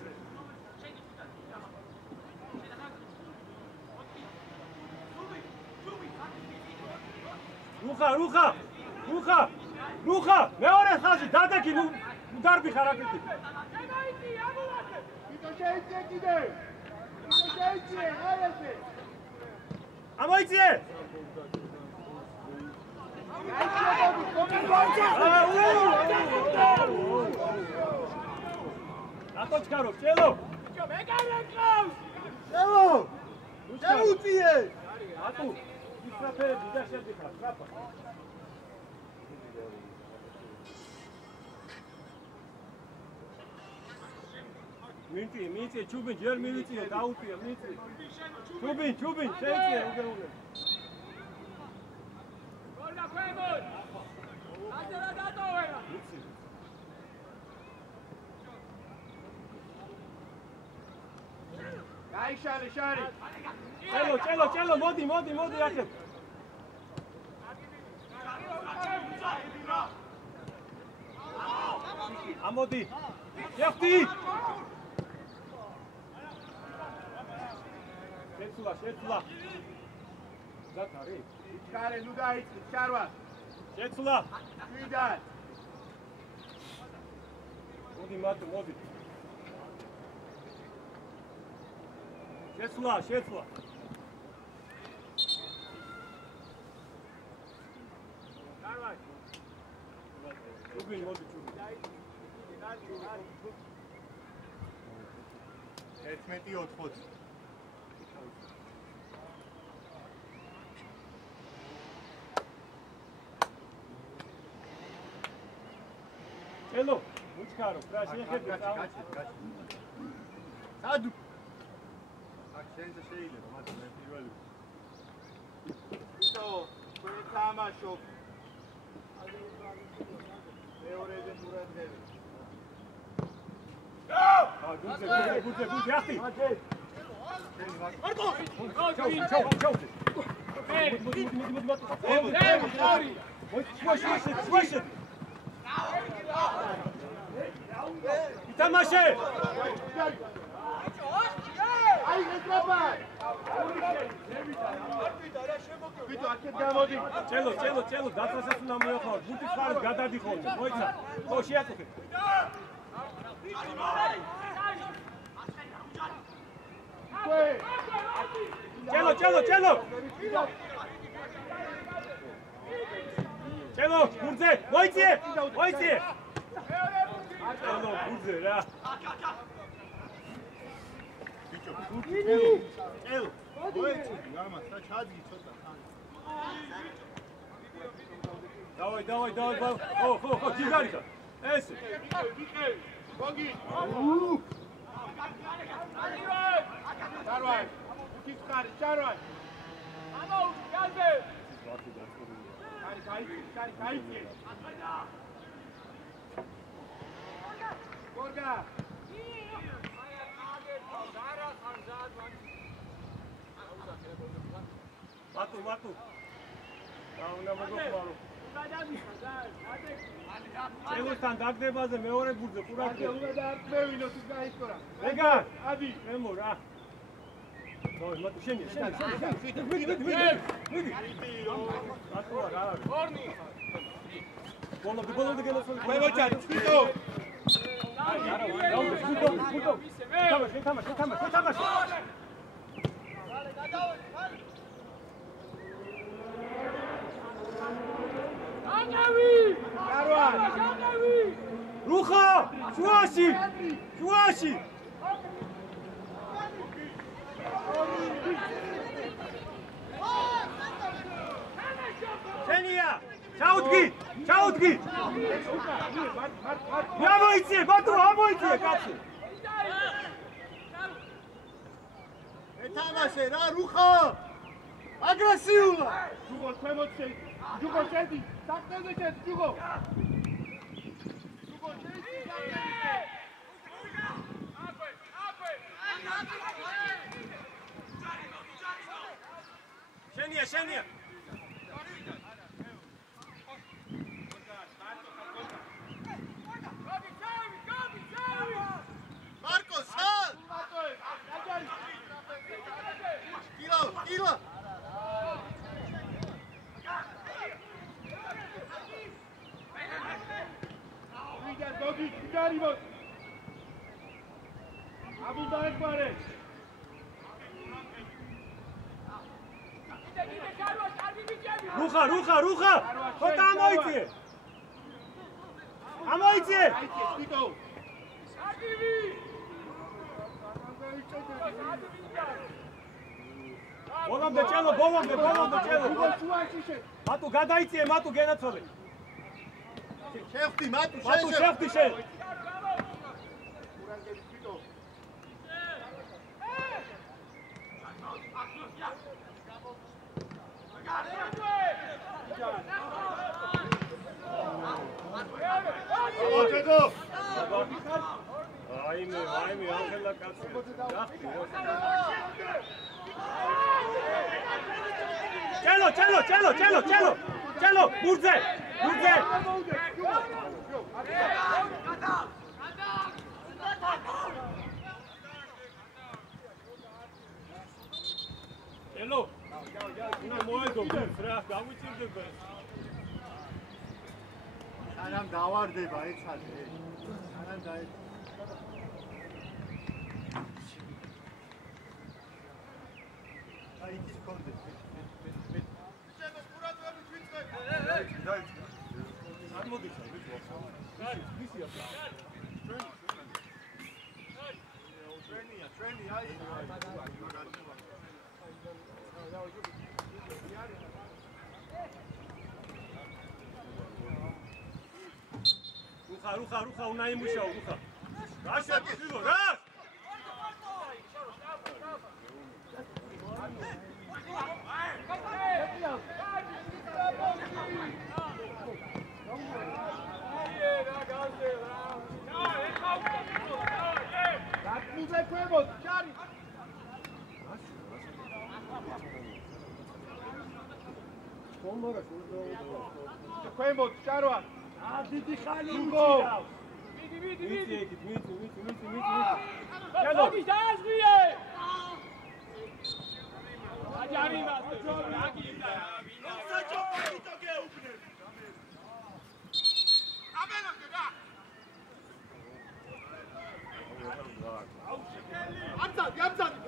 რუხა, მეორე ხაზი, დადექი, დარბი ხარ აკრიტი. ვიტო შეიძიე კიდე. აი ესე. ამოიწიე. აკოჩკარო, წელო. შეუწიე. ატუ, ისრაფერები და შედიხარ, სრაფა. მიწი, ჩუბინ, ჯერ მივიწიო, დაუწიე, მიწი. ჩუბინ, შეიწიე, უგეუნე. გოლა ქვემოთ. აზერა დატოვე. გაიშალე, შარი. წელო, მოდი ახლა. ამოდი. შეხტი. შეცვლა. ზათარი. ჩარე, ნუ დაიწყე, შარვა. შეცვლა. ვიდან? მოდი. შეცვლა. დავა. ჩუბინ. 11-80. წელო, უჩქარო, რა შეხედე, სადუ. აქ შეიძლება შეიძლება, მაგრამ მე პირველი. ვიტო, თქვენ თამაშობ. მეორეზე ყურადღები. გუძე, ახტი. მარტო. მოდი. ითამაშე. აი ეძრობა. ვიტო, აქეთ გამოდი. წელო, დაწესას უნდა მოეხარო. გუთი ხარ გადადი ხოლმე. მოიცა. ხო, შეაწუხე. წელო. წელო, გურძე, მოიწიე. წელო, გურძე რა. წელო. მოიწი, გამას, რა ჩაძგი ცოტა. დავაი. ხო, ჯიგარიკა. ესე. გოგი. ჩარვაი. უკითხარი, ჩარვაი. ამოუჩი, გაზე. გაიწი. გორგა. მატუ. უნდა მოგოხმარო. წელოსთან დაგდებაზე მეორე გურძე ყურადღე. უნდა დაარწმევინო თუ გაიქორა. ეგა, ადი. ემო რა. მატუ შენია. მიდი. მატუ რა. ორნი. ბოლომდე გელოსული. მოიჩა, თვითო. რუხა, შუაში! შუაში! შენია! ჩაუდგი! ჩაუდგი! ამოიწიე, ბატონო, ამოიწიე, კაცი! ეთამაშე რა, რუხა! აგრესიულა! ჯუღო, ქვემოთ შედი! ჯუღო, შედი! საქმეზე შედი, ჯუღო! შენია, შენია! მარკო, სად? კილო, კილო! ვიდა გოგი, გარიმო! აბუ დაეხმარე! რუხა, რუხა, რუხა! ხოთა ამოიწიე! ამოიწიე! ვიტო! ბოლომდე ჭელო, ბოლომდე ჭელო! მატუ გადაიწიე, მატუ გენაცვალე! შევხვდი, მატუ, მატუ შევხვდი შენ! აიმე, აღელა კაცი. ჩელო, მურძე. ჩელო. უნდა მოედო გულს რა, გავიწირდება. სანამ დავარდება ეცადე. სანამ დაე აი ის კონდე. შეგო ყურადღებით ვიწყებ. დაიწყე. არ მოდიშა, ვიცი. ვისია. ტრენი, აი. რუხა, უნდა იმუშაო, რუხა. რა შეგიძლო, რა? ქვემოთ, ჭარვა. დიდი ხანი უჭირავს. მიდი. ჩელო, დააზღვიე. აჯარიმას, აგიდა. საჭოფიტო გეუბნებ. აბენამდე რა. ამცადი.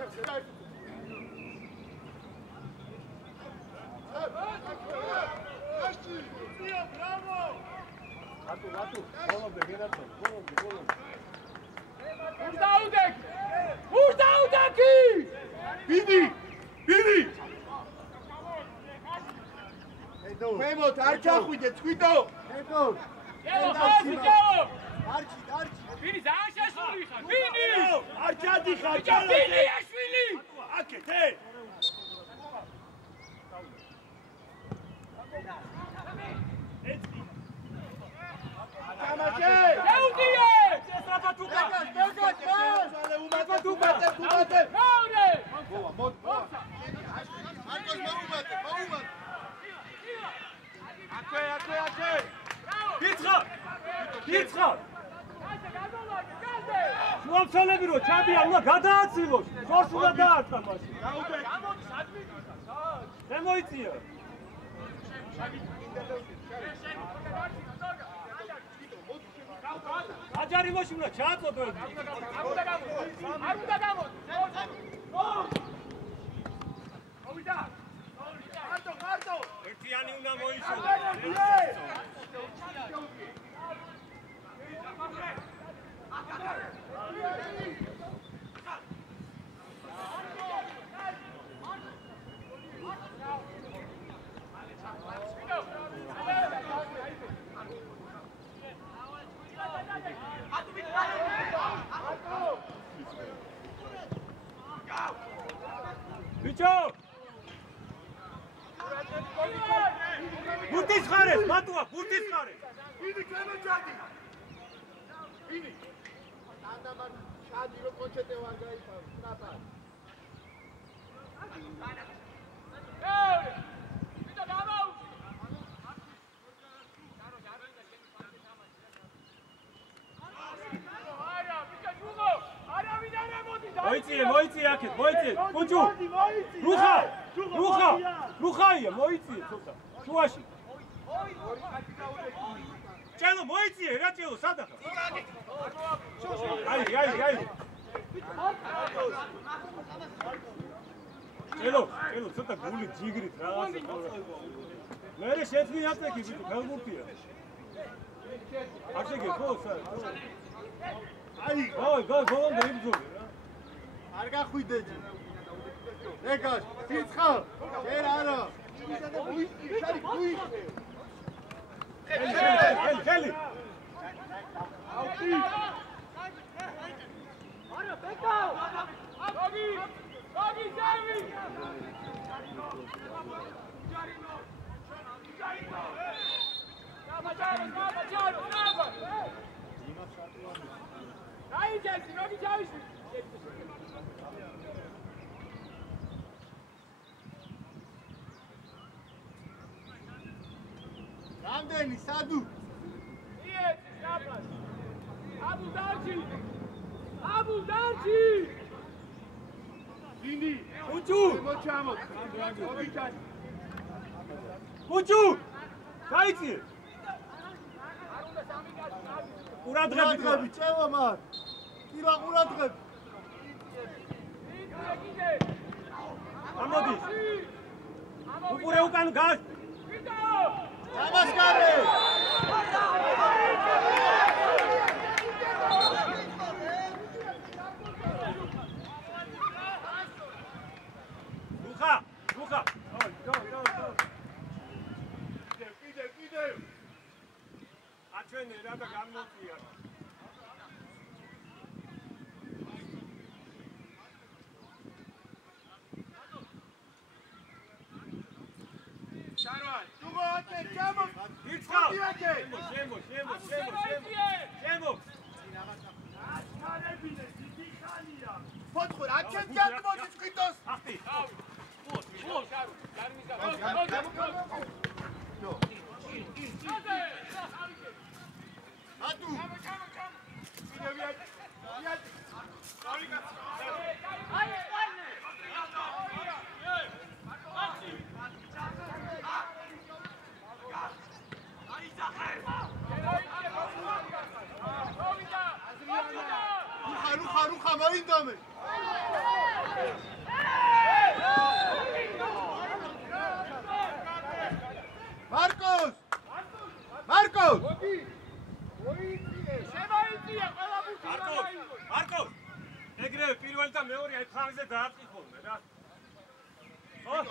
Atu, bolomde, generator, bolomde. Urdaudeki! Bidi! Ქვემოთ, არ ჩახვიდე, წვიდო! არჩი! ბინი ძალიან შესული ხარ, ბინი! არ ჩადიხარ, ბინი აშვილი! აკეთ, თამაშე! დაუდიე! უმატე! მაურე! მოდ! მარკოს მოუმატე! აქვე! კიცხა! შუამცველები რო ჩადიან, უნდა გადააცილოს. შორს უნდა დაარტყა მაშინ. გამოდის ადმინისტრა, სად? შემოიწია. გარიმოში უნდა ჩააწოდო. არ უნდა გამოდი. მოვიდა. მარტო. ერთიანი უნდა მოიშო. Bicho! Burtis xares, matua, burtis xares. Ini klema jadi. Ini. Anda man shadi ro konchete var gaita. Napa. Hey! Bicho damo. მოიწიე აქეთ, მოიწიე. კუჭუ. რუხაია, მოიწიე ცოტა. შუაში. ჭელო მოიწიე, რა ჭელო, სადა ხარ? აი. ჭელო, ცოტა გული ჯიგრით რაღაცა ყოლა. მე შეცვლი აპტეკი ბიჭო, გალბურთია. აქ შეგე ხო, Ai, გოლონდე იბრძოლე რა. არ გახვიდეჯი. ეგას, სიცხა. შენ არა. ხელი. აუტი. არა, ბეკა. გოგი, ძამი. Naba. Aí, Jesse, não me chave. რამდენი სადუ? Iet, Nabas. Abu Dhabi. Ini. კუჭუ. მოჩამო. კუჭუ. გაიწიე. ყურადღები, ჭევა მარ. კირა ყურადღები. ამოდი. უყურე უკან გას. დამასკარე. რუხა. Go. კიდე. აჩვენე რა და გამოწია. შარვან, დუღო აკე, ჩამო. ირცხავ. შემო. აშკარებინე, დიდი ხანია. ფოთხურ, აკენ ჯაკმოდი წვითოს. ახტი. ატუ. რუხა მოინდომე. მარკოს. მარკო. ეგრევე პირველი და მეორე აი ფრანგზე დააწიფონე რა.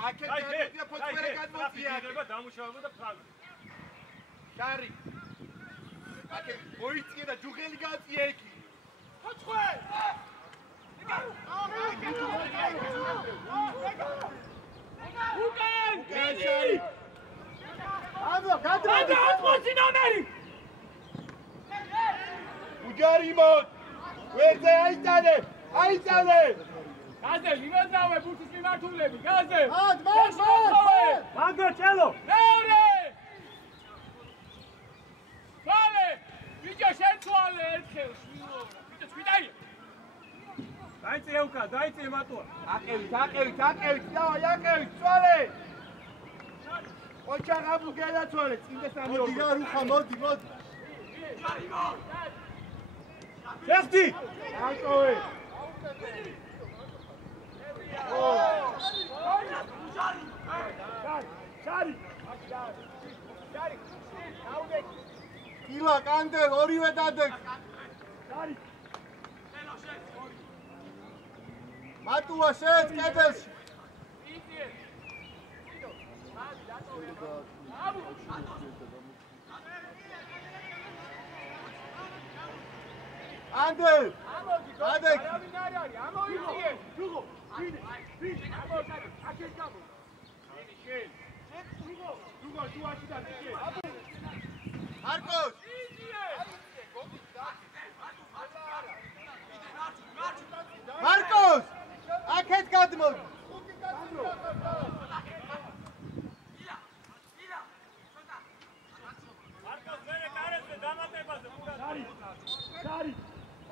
აკეთ გადმოწია ფოთვერე გადმოწია. დამუშავება და ფრანგი. შარი. აკეთ მოიწია და ჯუღელი გააწია εκεί. ფოთვე. უკან! შარი. გადროდი. ატმოსი ნომერი! უჯარი მოდ. ვერზე აიტანე. გაზე, იმედავე ბურთის მიმართულები, გაზე! მოდ. მაგო ჭელო. მეორე! თვალე! ვიჯო შენ თვალე ერთხელ შვილო. ვიჯო წვიდაია. დაიწე უკან, დაიწე მატოა. აკევით, დავაი აკევით, წვალე. ოჩაღაბუ გადაცვალე, წინდა სამი ორი. მოდი რა რუხა, მოდი. შეხტი აკოვე კილა კანდელ ორივე დადეკ მატუა შეეც კედელში ანდელ დადეკ ამოიწიე ჯუღო ვინ აკეთ გამო შენ ჯუღო ჯუაში და შენ მარკოს მარკოს აკეთ გადმოდი მარკოს მე კარეთზე დამატებაზე ხარი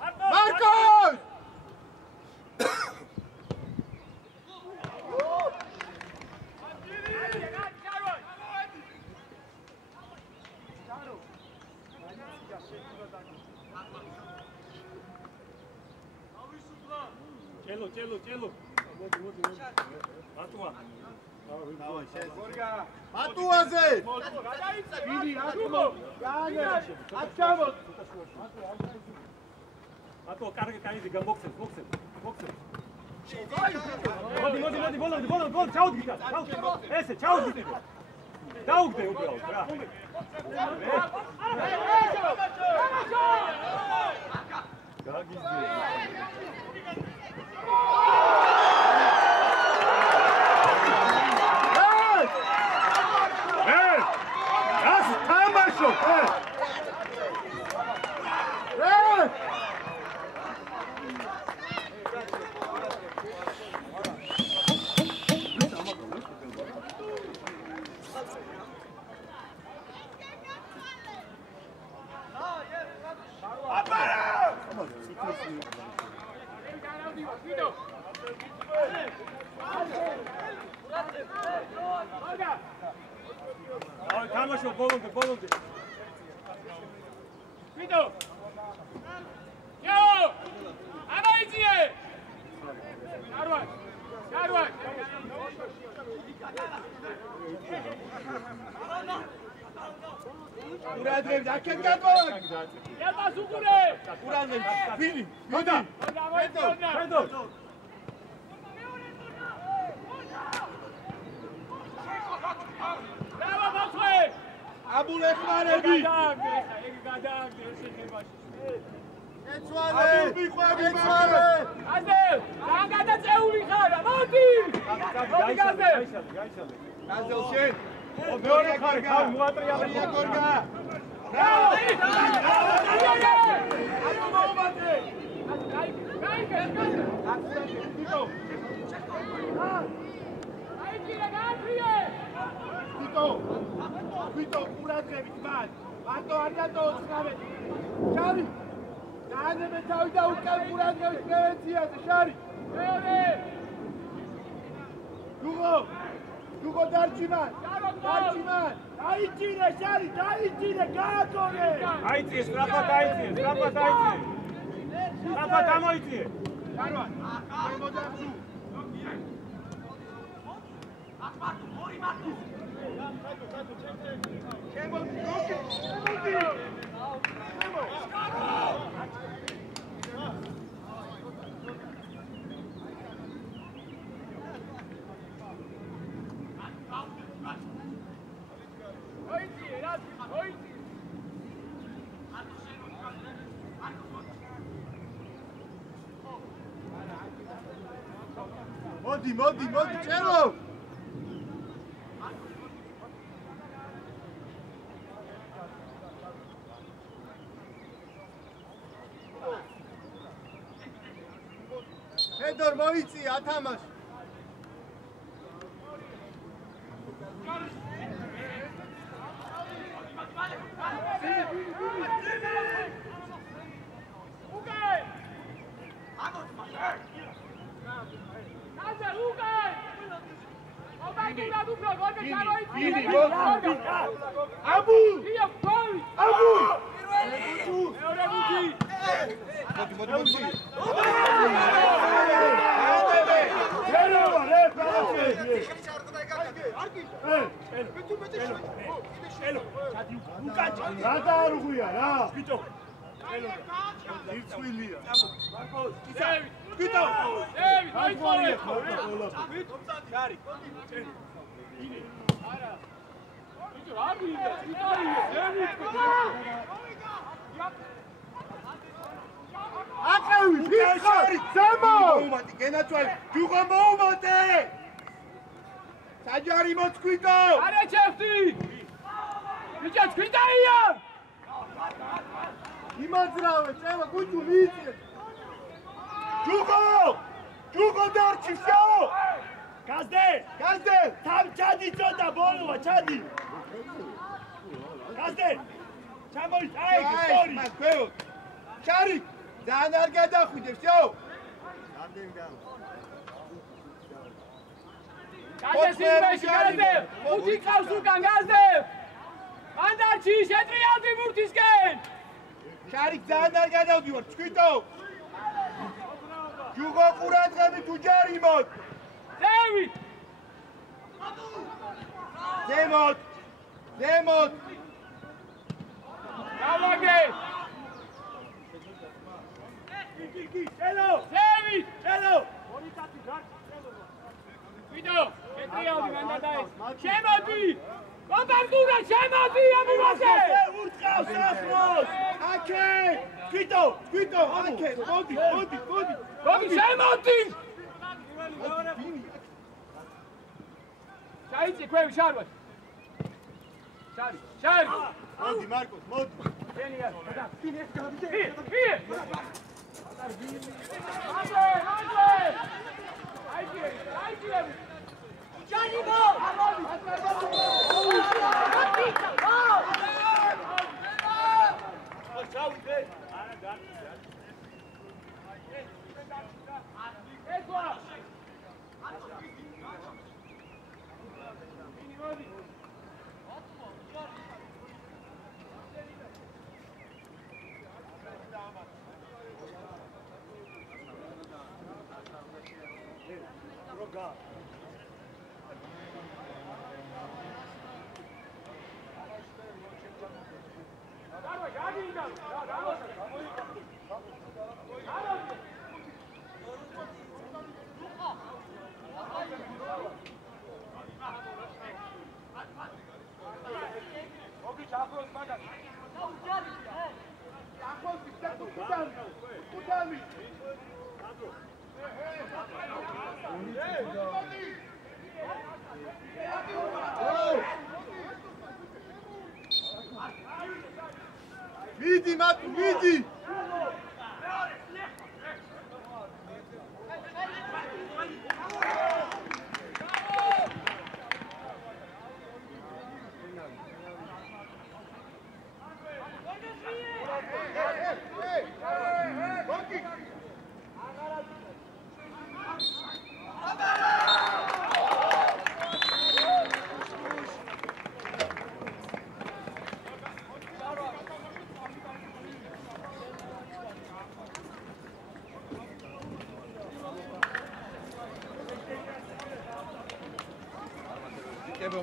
მარკოს ჭელო მოდი მატუა მატუაზე ვინი აკმო გაანერაშე აკამო მატუა კარგი გამოგცემ მოდი ბოლო ჩაუდგით ესე ჩაუდგით დაუგდე უბრალოდ რა თამაშო ბოლომდე ვიდო იო ამოიწიე გარვაი ურადრებს აკეთ გადმოვაკ ელმას უყურე ურადრებს ვინი გონდა ვიდო აბულეხმარები გადააგდე შეხებაში ეცვალე ეცვალე აზელ გადაწეული ხარ მოდი გაიშალე აზელ შენ მეორე ხარი მოატრიალე გორგა ვიტო ყურადღებით მან მარტო არ დატოვე შარი დაანებე თავი და უკან ყურადღების პრევენციაზე შარი მეორე ჯუღო დარჩიმან დაიჭირე შარი დაიჭირე გააკორე აიწიე სწრაფად ამოიწიე გარვა შემოდახუ მოდი ჭერო ფედორ მოიწი ათამაშ საჯარი მოწყვიტო! არა ჩეხტი! ბიჭო წვიტაია! იმაძრავე, წევა გუჩუ მიიწე! ჯუგო დარჩი всё! გაზდე! там ჩადი ცოტა ბოლოა ჩადი გაზდე ჩამოიც აი გორი მაგ შარი ძალიან არ გადახვიდე всё! გაზდე გაზდე უთი ყავს უკან გაზდე ანდარჩი შეტრიალდი მურთისკენ შარი ძალიან არ გადავდივარ წვიტო! ჯუგო ყურადღებით უჯარი მოდ! დევით ზემოთ გავაგე კი ელო დევით ორი კაცი ვიდო შეტრიალდი მანდადაი შემოდი კონტაქტურა შემოდი ამივაზე ურტყავს ახლოს აკე წვიტო აკე მოდი გოგი შემოდი ჩაიწი ქვევი შარვა შარი მოდი მარკოს მოდი შენია მიდი მათი მიდი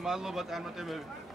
მადლობა წარმატებები